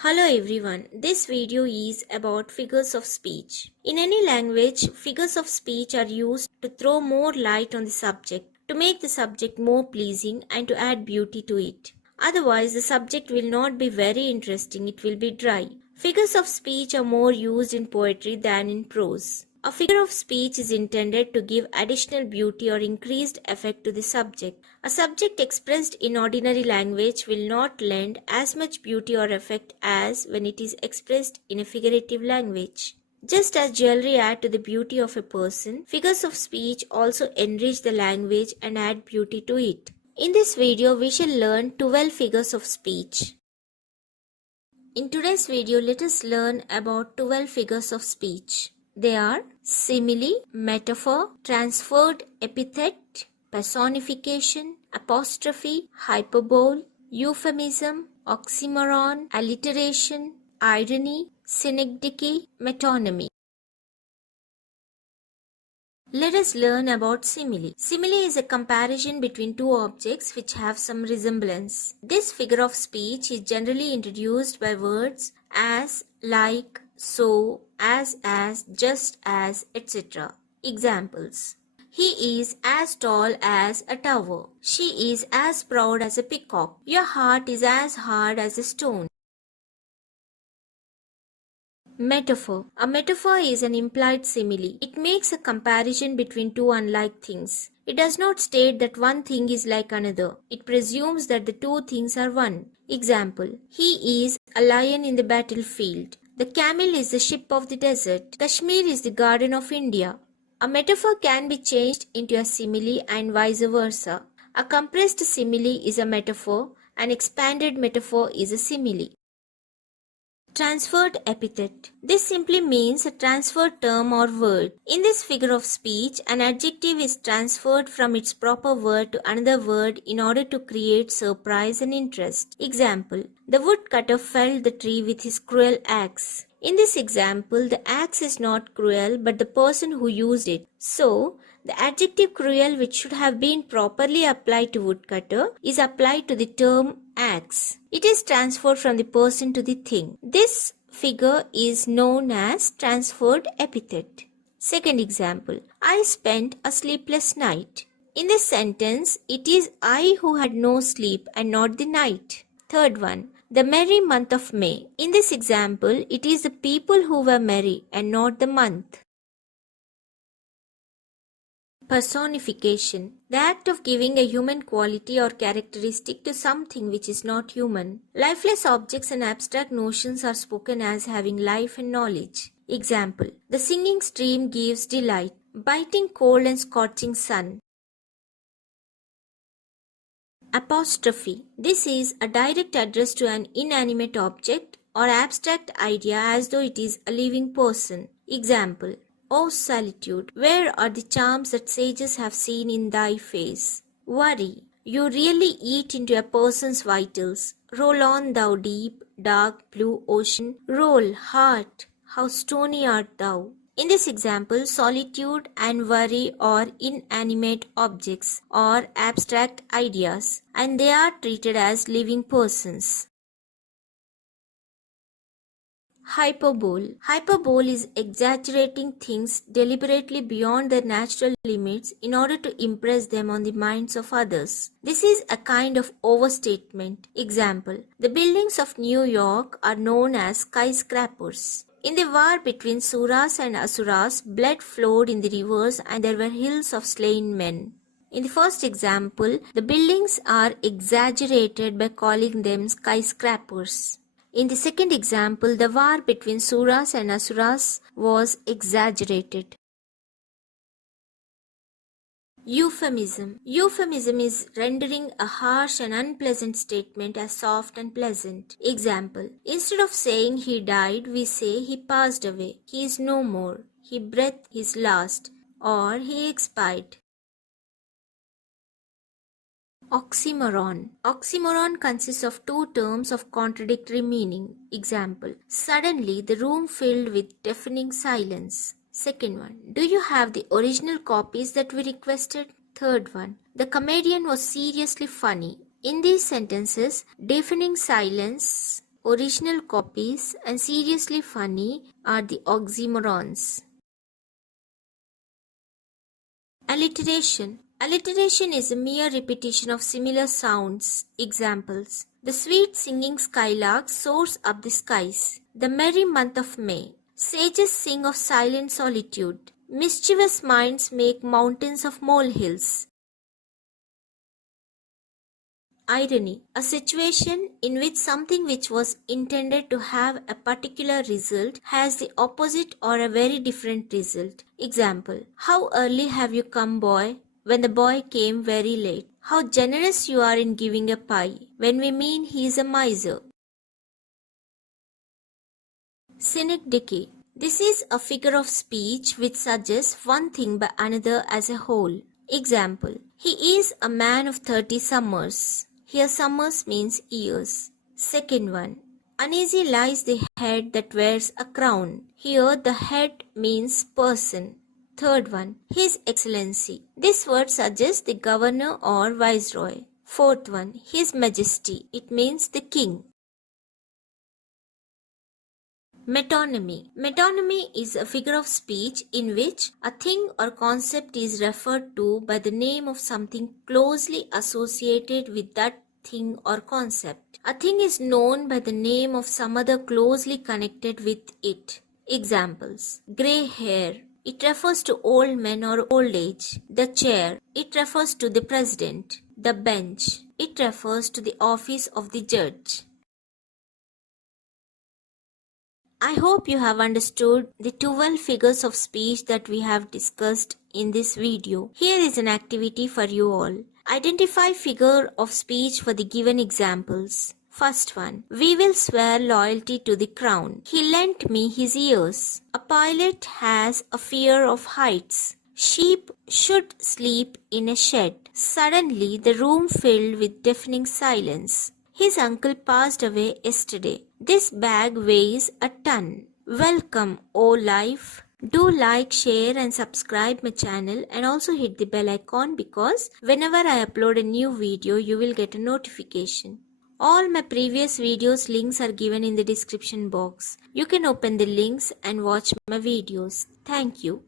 Hello everyone, this video is about figures of speech. In any language, figures of speech are used to throw more light on the subject, to make the subject more pleasing and to add beauty to it. Otherwise, the subject will not be very interesting, it will be dry. Figures of speech are more used in poetry than in prose. A figure of speech is intended to give additional beauty or increased effect to the subject. A subject expressed in ordinary language will not lend as much beauty or effect as when it is expressed in a figurative language. Just as jewelry adds to the beauty of a person, figures of speech also enrich the language and add beauty to it. In this video, we shall learn 12 figures of speech. In today's video, let us learn about 12 figures of speech. They are simile, metaphor, transferred epithet, personification, apostrophe, hyperbole, euphemism, oxymoron, alliteration, irony, synecdoche, metonymy. Let us learn about simile. Simile is a comparison between two objects which have some resemblance. This figure of speech is generally introduced by words as, like, so, as, just as, etc. Examples. He is as tall as a tower. She is as proud as a peacock. Your heart is as hard as a stone. Metaphor. A metaphor is an implied simile. It makes a comparison between two unlike things. It does not state that one thing is like another. It presumes that the two things are one. Example. He is a lion in the battlefield. The camel is the ship of the desert. Kashmir is the garden of India. A metaphor can be changed into a simile and vice versa. A compressed simile is a metaphor. An expanded metaphor is a simile. Transferred epithet. This simply means a transferred term or word. In this figure of speech, an adjective is transferred from its proper word to another word in order to create surprise and interest. Example. The woodcutter felled the tree with his cruel axe. In this example, the axe is not cruel but the person who used it. So, the adjective cruel, which should have been properly applied to woodcutter, is applied to the term axe. It is transferred from the person to the thing. This figure is known as transferred epithet. Second example. I spent a sleepless night. In this sentence, it is I who had no sleep and not the night. Third one. The merry month of May. In this example, it is the people who were merry and not the month. Personification. The act of giving a human quality or characteristic to something which is not human. Lifeless objects and abstract notions are spoken as having life and knowledge. Example. The singing stream gives delight. Biting cold and scorching sun. Apostrophe. This is a direct address to an inanimate object or abstract idea as though it is a living person. Example. O solitude, where are the charms that sages have seen in thy face? Worry. You really eat into a person's vitals. Roll on, thou deep, dark blue ocean. Roll, heart, how stony art thou. In this example, solitude and worry are inanimate objects or abstract ideas, and they are treated as living persons. Hyperbole. Hyperbole is exaggerating things deliberately beyond their natural limits in order to impress them on the minds of others. This is a kind of overstatement. Example. The buildings of New York are known as skyscrapers. In the war between Suras and Asuras, blood flowed in the rivers and there were hills of slain men. In the first example, the buildings are exaggerated by calling them skyscrapers. In the second example, the war between Suras and Asuras was exaggerated. Euphemism. Euphemism is rendering a harsh and unpleasant statement as soft and pleasant. Example. Instead of saying he died, we say he passed away. He is no more. He breathed his last. Or he expired. Oxymoron. Oxymoron consists of two terms of contradictory meaning. Example. Suddenly the room filled with deafening silence. Second one. Do you have the original copies that we requested? Third one. The comedian was seriously funny. In these sentences, deafening silence original copies, and seriously funny are the oxymorons. Alliteration. Alliteration is a mere repetition of similar sounds. Examples: the sweet singing skylark soars up the skies. The merry month of May. Sages sing of silent solitude. Mischievous minds make mountains of molehills. Irony. A situation in which something which was intended to have a particular result has the opposite or a very different result. Example: how early have you come, boy? When the boy came very late. How generous you are in giving a pie, when we mean he is a miser. Synecdoche. This is a figure of speech which suggests one thing by another as a whole. Example: he is a man of 30 summers. Here summers means years. Second one. Uneasy lies the head that wears a crown. Here the head means person. Third one. His Excellency. This word suggests the governor or viceroy. Fourth one. His Majesty. It means the king. Metonymy. Metonymy is a figure of speech in which a thing or concept is referred to by the name of something closely associated with that thing or concept. A thing is known by the name of some other closely connected with it. Examples: grey hair. It refers to old men or old age. The chair. It refers to the president. The bench. It refers to the office of the judge. I hope you have understood the 12 figures of speech that we have discussed in this video. Here is an activity for you all. Identify figure of speech for the given examples. First one. We will swear loyalty to the crown. He lent me his ears. A pilot has a fear of heights. Sheep should sleep in a shed. Suddenly the room filled with deafening silence. His uncle passed away yesterday. This bag weighs a ton. Welcome, O life. Do like, share and subscribe my channel and also hit the bell icon because whenever I upload a new video, you will get a notification. All my previous videos links are given in the description box. You can open the links and watch my videos. Thank you.